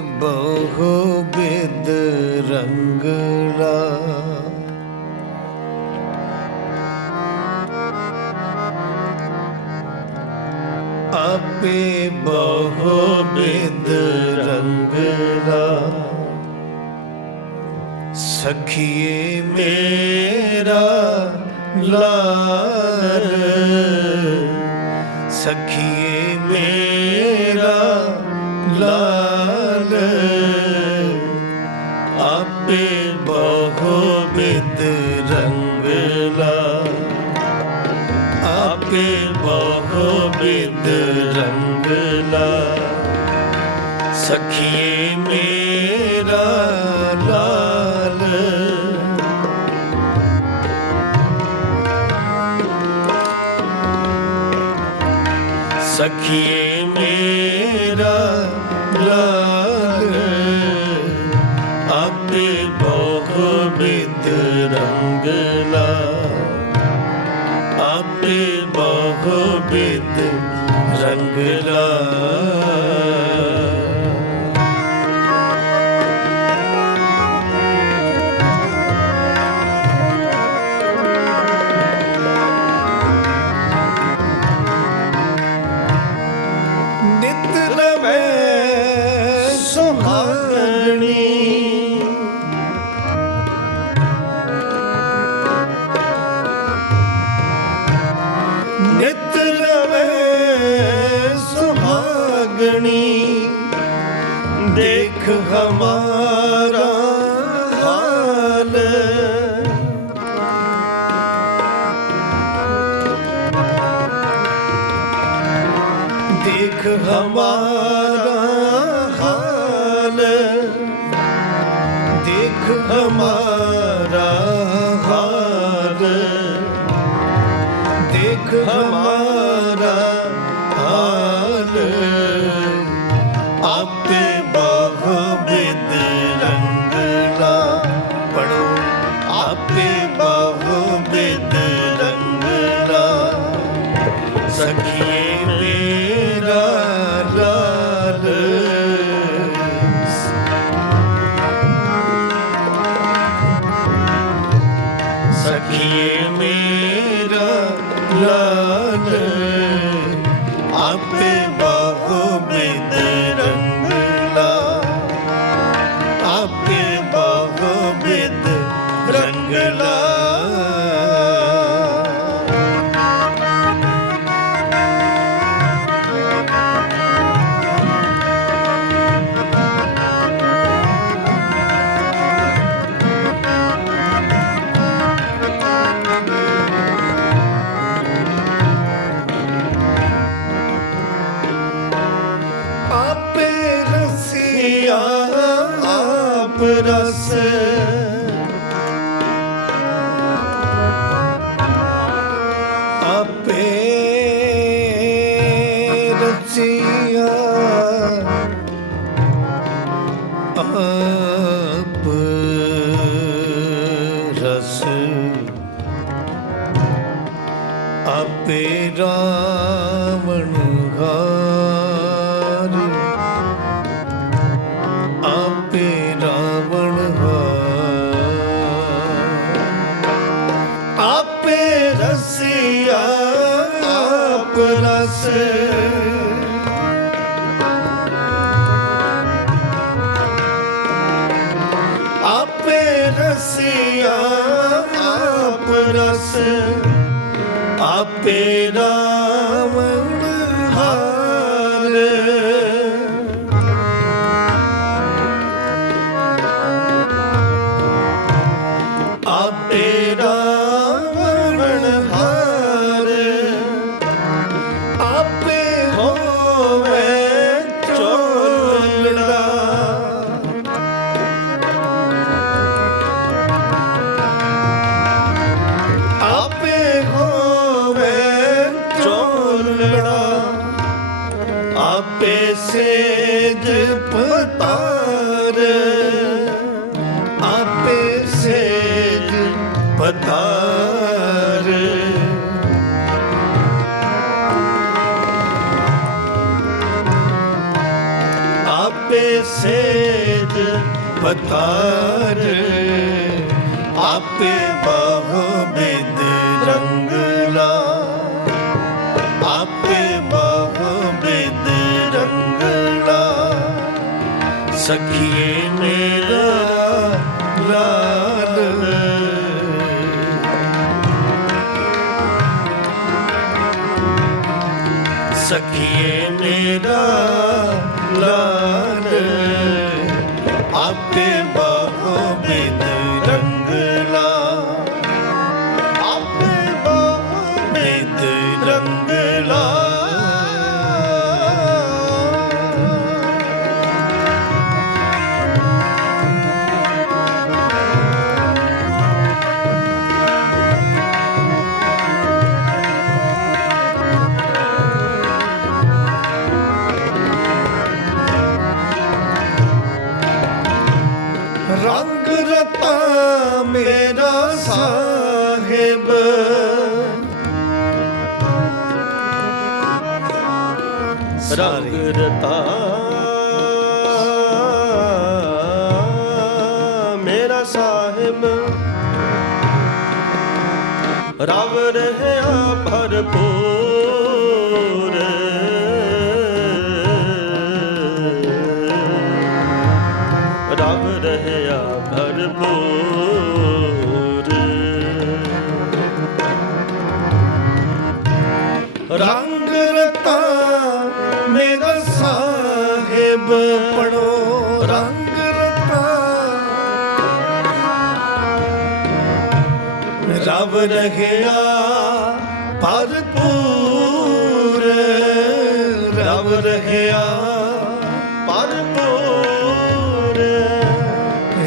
ਬਹੁ ਬਿਦ ਰੰਗਲਾ। ਆਪੇ ਬਹੁ ਬਿਦ ਰੰਗਲਾ। ਸਖੀਏ ਬਾਹੋ ਬਿੰਦ ਰੰਗਲਾ ਸਖੀਏ ਮੇ देख हमारा हाल देख हमारा हाल देख हमारा ਰਸ Yeah. ਆਪੇ ਬਹੁ ਬਿਦ ਰੰਗਲਾ। ਆਪੇ ਬਹੁ ਬਿਦ ਰੰਗਲਾ। ਸਖੀਏ ਮੇਰਾ ਲਾਲ। ਸਖੀਏ ਮੇਰਾ ਰਵ ਰਹਾ ਭਰਪੂਰ। ਰਹਿਆ ਭਰਪੂਰ ਰਵ ਰਹਿਆ ਭਰਪੂਰ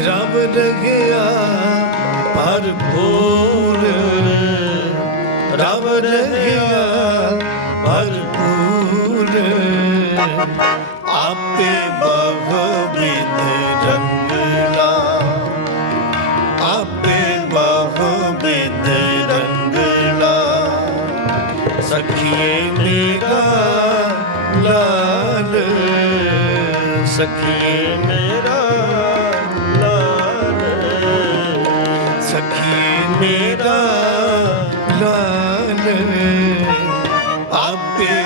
ਰਵ ਰਹਿਆ ਭਰਪੂਰ ਰਵ ਰਹਿਆ ਭਰਪੂਰ। ਆਪੇ ਬਖ ਬਿਦੇ ਸਖੀ ਮੇਰਾ ਲਾਲ। ਸਖੀਏ ਮੇਰਾ ਲਾਲ। ਆਪੇ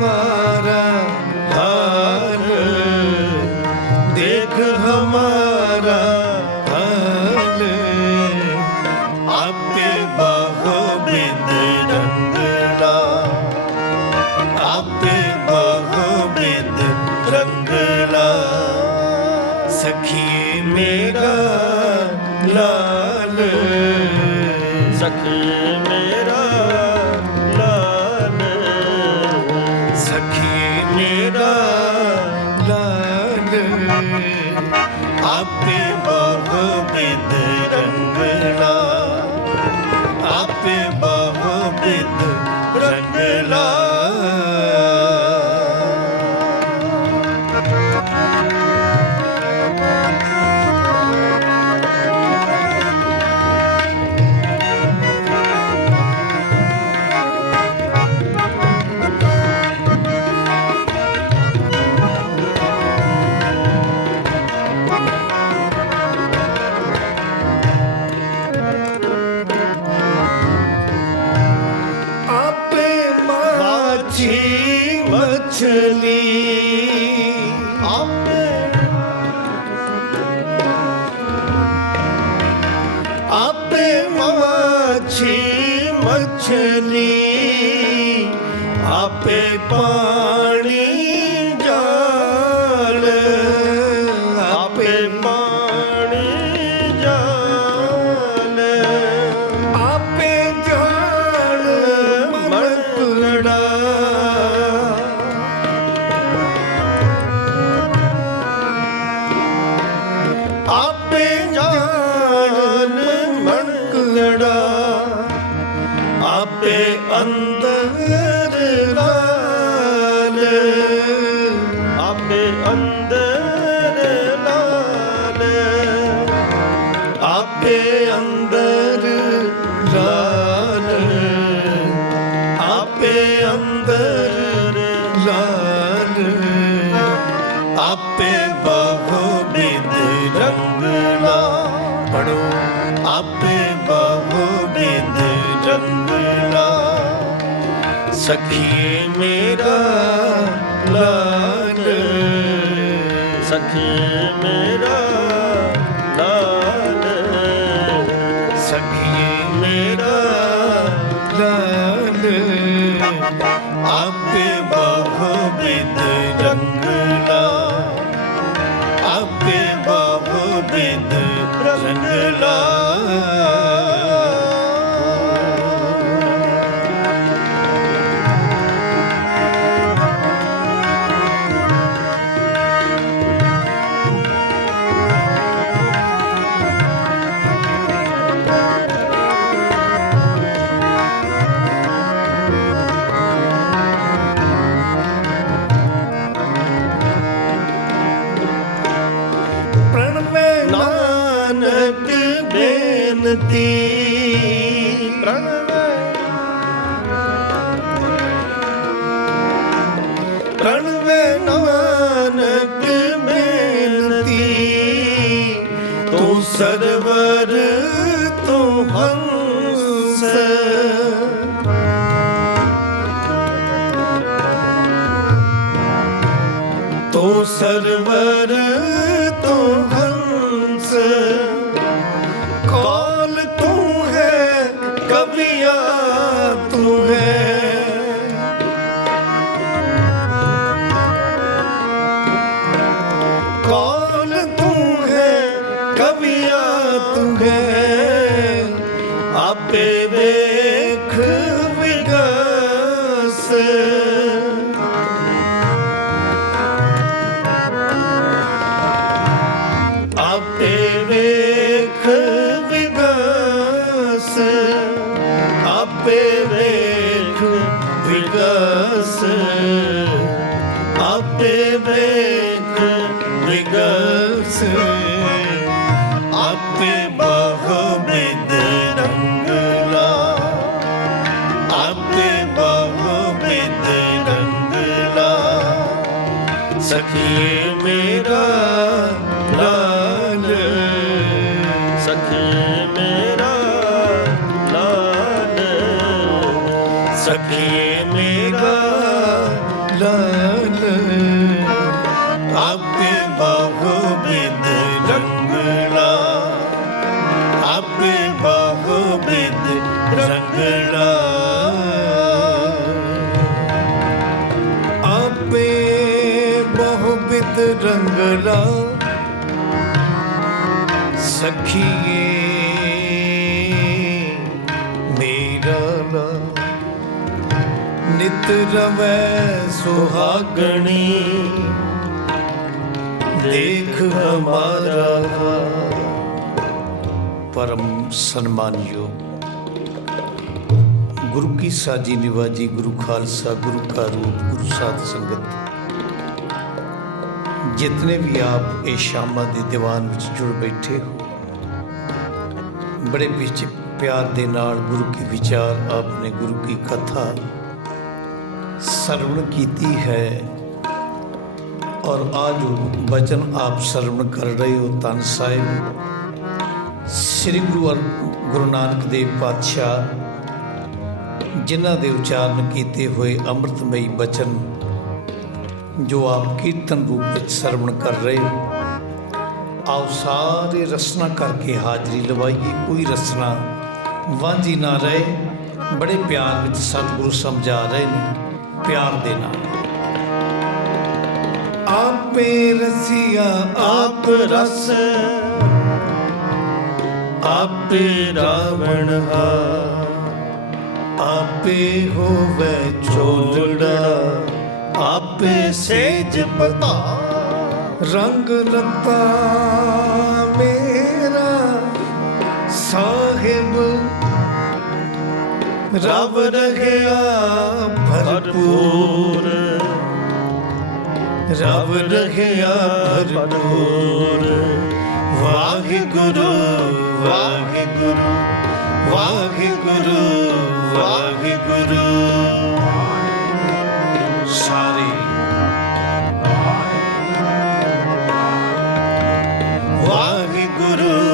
Mama. ਆਪੇ ਬਹੁ ਬਿਦ ਰੰਗਣਾ ਆਪੇ मछली ਸਖੀ ਮੇਰਾ ਲਾਲ ਸਖੀ ਮੇਰਾ ਸਰਵਰ ਤੂੰ ਲਾਲ ਆਪੇ ਬਹੁ ਬਿਦ ਰੰਗਲਾ। ਆਪੇ ਬਹੁ ਬਿਦ ਰੰਗਲਾ। ਆਪੇ ਬਹੁ ਬਿਦ ਰੰਗਲਾ। ਸਖੀਏ ਨਿਤ ਰਵੈ ਸੁਹਾਗਣੀ। ਦੇਖ ਹਮਾਰਾ ਪਰਮ ਸਨਮਾਨਯੋਗ। ਗੁਰੂ ਕੀ ਸਾਜੀ ਨਿਵਾਜੀ, ਗੁਰੂ ਖਾਲਸਾ, ਗੁਰੂ ਕਾ ਰੂਪ ਗੁਰੂ ਸਾਧ ਸੰਗਤ। ਜਿਤਨੇ ਵੀ ਆਪ ਇਹ ਸ਼ਾਮਾਂ ਦੇ ਦੀਵਾਨ ਵਿੱਚ ਜੁੜ ਬੈਠੇ ਹੋ, ਬੜੇ ਵਿੱਚ ਪਿਆਰ ਦੇ ਨਾਲ ਗੁਰੂ ਕੀ ਵਿਚਾਰ, ਆਪਨੇ ਗੁਰੂ ਕੀ ਕਥਾ ਸਰਵਣ ਕੀਤੀ ਹੈ ਔਰ आज जो वचन आप श्रवण कर रहे हो तन ਸਾਹਿਬ ਸ੍ਰੀ ਗੁਰੂ ਅਰ- ਗੁਰੂ ਨਾਨਕ ਦੇਵ ਪਾਤਸ਼ਾਹ ਜਿਨ੍ਹਾਂ ਦੇ ਉਚਾਰਨ ਕੀਤੇ ਹੋਏ ਅੰਮ੍ਰਿਤਮਈ ਬਚਨ ਜੋ ਆਪ ਕੀਰਤਨ ਰੂਪ ਵਿੱਚ ਸਰਵਣ ਕਰ ਰਹੇ ਹੋ ਆਓ ਸਾਰੇ ਰਸਨਾ ਕਰਕੇ ਹਾਜ਼ਰੀ ਲਵਾਈਏ ਕੋਈ ਰਸਨਾ ਵਾਂਝੀ ਨਾ ਰਹੇ ਬੜੇ ਪਿਆਰ ਵਿੱਚ ਸਤਿਗੁਰੂ ਸਮਝਾ ਰਹੇ ਨੇ ਪਿਆਰ ਦੇ ਨਾਲ। ਆਪੇ ਰਸੀਆ, ਆਪ ਰਸ। ਆਪੇ ਰਾਵਣ ਹਾ ਆਪੇ ਹੋਵੇ ਚੋਲੜਾ। ਆਪੇ ਸੇਜ ਪਤਾ ਰੰਗ ਰੱਤਾ ਮੇਰਾ। ਸਾਹਿਬ ਰਬ ਰਹਿਆ ਭਰਪੂਰ। ਰਬ ਰਹਿਆ ਭਰਪੂਰ। ਵਾਹਿਗੁਰੂ ਵਾਹਿਗੁਰੂ ਵਾਹਿਗੁਰੂ ਵਾਹਿਗੁਰੂ। ਸਾਰੀ। ਵਾਹਿਗੁਰੂ।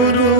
Guru.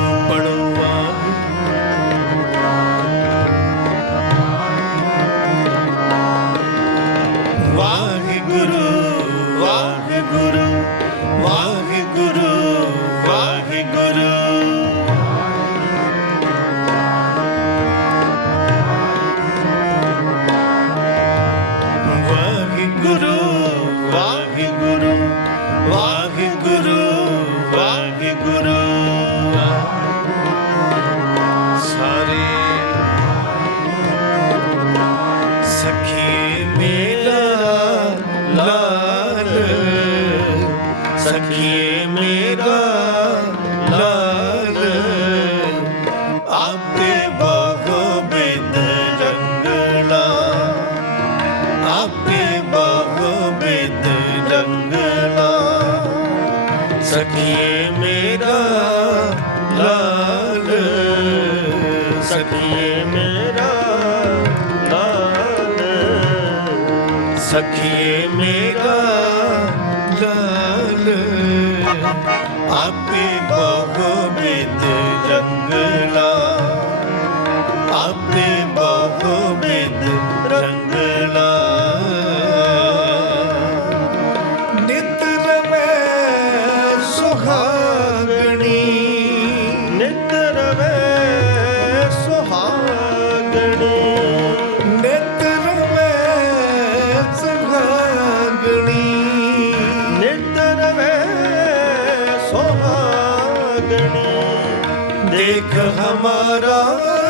ਸਕੀਏ ਮੇਰਾ ਲਾਲ ਸਕੀਏ ਮੇਰਾ ਲਾਲ ਸਕੀਏ ਮੇਰਾ রা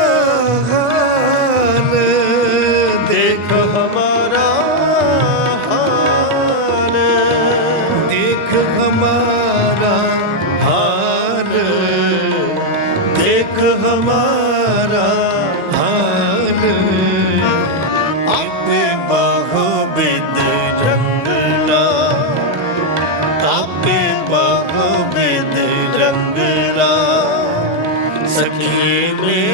सखी में